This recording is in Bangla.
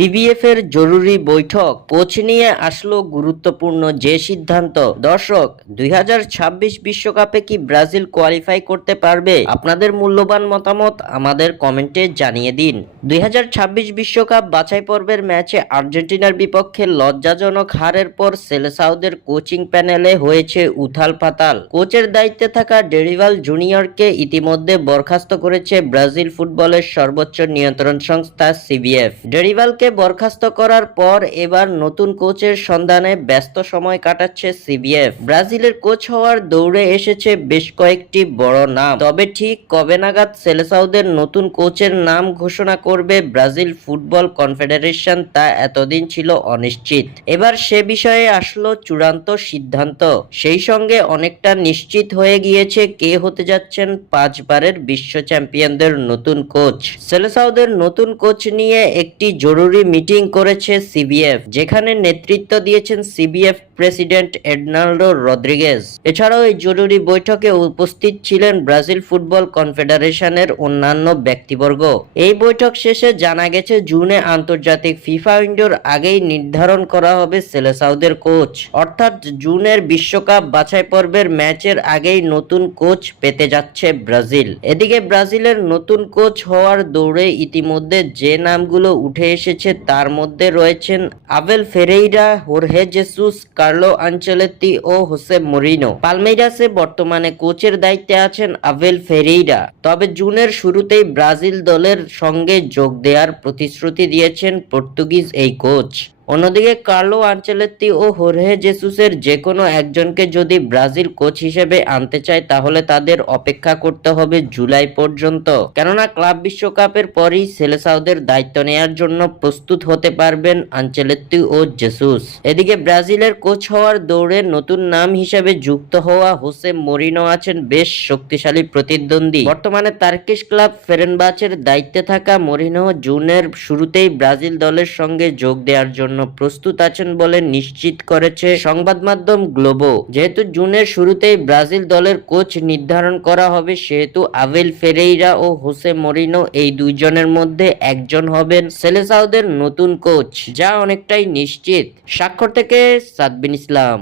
সিবিএফ এর জরুরি বৈঠক, কোচ নিয়ে আসলো গুরুত্বপূর্ণ যে সিদ্ধান্ত। দর্শক, 2026 বিশ্বকাপে কি ব্রাজিল কোয়ালিফাই করতে পারবে? আপনাদের মূল্যবান মতামত আমাদের কমেন্টে জানিয়ে দিন। 2026 বিশ্বকাপ বাছাই পর্বের ম্যাচে আর্জেন্টিনার বিপক্ষে লজ্জাজনক হারের পর সেলেসাওদের কোচিং প্যানেলে হয়েছে উথাল পাতাল। কোচের দায়িত্বে থাকা ডেরিভাল জুনিয়রকে ইতিমধ্যে বরখাস্ত করেছে ব্রাজিল ফুটবলের সর্বোচ্চ নিয়ন্ত্রণ সংস্থা সিবিএফ। ডেরিভালকে বরখাস্ত করার পর এবার নতুন কোচের সন্ধানে ব্যস্ত সময় কাটাচ্ছে সিবিএফ। ব্রাজিলের কোচ হওয়ার দৌড়ে এসেছে বেশ কয়েকটি বড় নাম, তবে ঠিক কবে নাগাদ সেলেসাওদের নতুন কোচের নাম ঘোষণা করবে ব্রাজিল ফুটবল কনফেডারেশন তা এতদিন ছিল অনিশ্চিত। এবার সে বিষয়ে আসলো চূড়ান্ত সিদ্ধান্ত। সেই সঙ্গে অনেকটা নিশ্চিত হয়ে গিয়েছে কে হতে যাচ্ছেন 5 বারের বিশ্ব চ্যাম্পিয়নদের নতুন কোচ। সেলেসাওদের নতুন কোচ নিয়ে একটি জরুরি মিটিং করেছে সিবিএফ, যেখানে নেতৃত্ব দিয়েছেন সিবিএফ প্রেসিডেন্ট এডনাল্ডো রদ্রিগেজ। এছাড়াও এই জরুরি বৈঠকে উপস্থিত ছিলেন ব্রাজিল ফুটবল কনফেডারেশনের অন্যান্য ব্যক্তিবর্গ। এই বৈঠক শেষে জানা গেছে জুনে আন্তর্জাতিক ফিফা উইন্ডোর আগেই নির্ধারণ করা হবে সেলেসাওদের কোচ, অর্থাৎ জুনের বিশ্বকাপ বাছাই পর্বের ম্যাচের আগেই নতুন কোচ পেতে যাচ্ছে ব্রাজিল। এদিকে ব্রাজিলের নতুন কোচ হওয়ার দৌড়ে ইতিমধ্যে যে নামগুলো উঠে এসেছে তার মধ্যে রয়েছেন আবেল ফেরেইরা, হোর্হে জেসুস, কার্লো আনচেলত্তি ও হোসে মরিনো। পালমেইরাসে বর্তমানে কোচের দায়িত্বে আছেন আবেল ফেরেইরা। তবে জুনের শুরুতেই ব্রাজিল দলের সঙ্গে যোগ দেওয়ার প্রতিশ্রুতি দিয়েছেন পর্তুগিজ এই কোচ। অন্যদিকে কার্লো আনচেলত্তি ও হোর্হে জেসুসের যে কোনো একজনকে যদি ব্রাজিল কোচ হিসেবে আনতে চায় তাহলে তাদের অপেক্ষা করতে হবে জুলাই পর্যন্ত, কেননা ক্লাব বিশ্বকাপের পরই সেলেসাওদের দায়িত্ব নেয়ার জন্য প্রস্তুত হতে পারবেন আনচেলত্তি ও জেসুস। এদিকে ব্রাজিলের কোচ হওয়ার দৌড়ে নতুন নাম হিসেবে যুক্ত হওয়া হোসে মরিনো আছেন বেশ শক্তিশালী প্রতিদ্বন্দ্বী। বর্তমানে তার্কিশ ক্লাব ফেরেনবাচের দায়িত্বে থাকা মরিনো জুনের শুরুতেই ব্রাজিল দলের সঙ্গে যোগ দেওয়ার জন্য প্রস্তুত আছেন বলে নিশ্চিত করেছে সংবাদ মাধ্যম গ্লোবো। যেহেতু জুনের শুরুতেই ব্রাজিল দলের কোচ নির্ধারণ করা হবে, সেহেতু আবেল ফেরেইরা ও হোসে মরিনো এই দুইজনের মধ্যে একজন হবেন সেলেসাওদের নতুন কোচ, যা অনেকটাই নিশ্চিত। স্বাক্ষর থেকে সাদবিন ইসলাম।